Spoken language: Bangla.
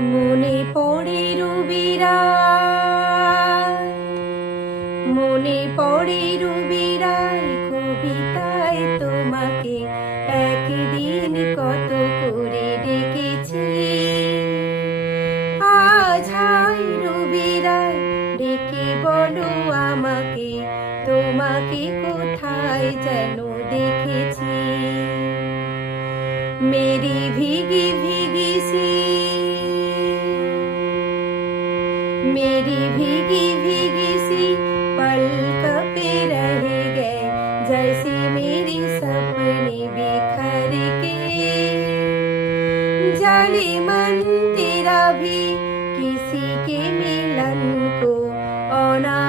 মনে পড়ে রবিরায়, মনে পড়ে রবিরায়, কবিতায় তোমাকে একদিন কত করে ডেকেছি। আজ হায় রবিরায়, ডেকে বলো আমাকে, তোমাকে কোথায় যেন দেখেছি। मेरी भीगी भीगी सी, मेरी भीगी भीगी सी पलकों पे रह गए, जैसे मेरी सपने बिखर के। जाने मन तेरा भी किसी के मिलन को औना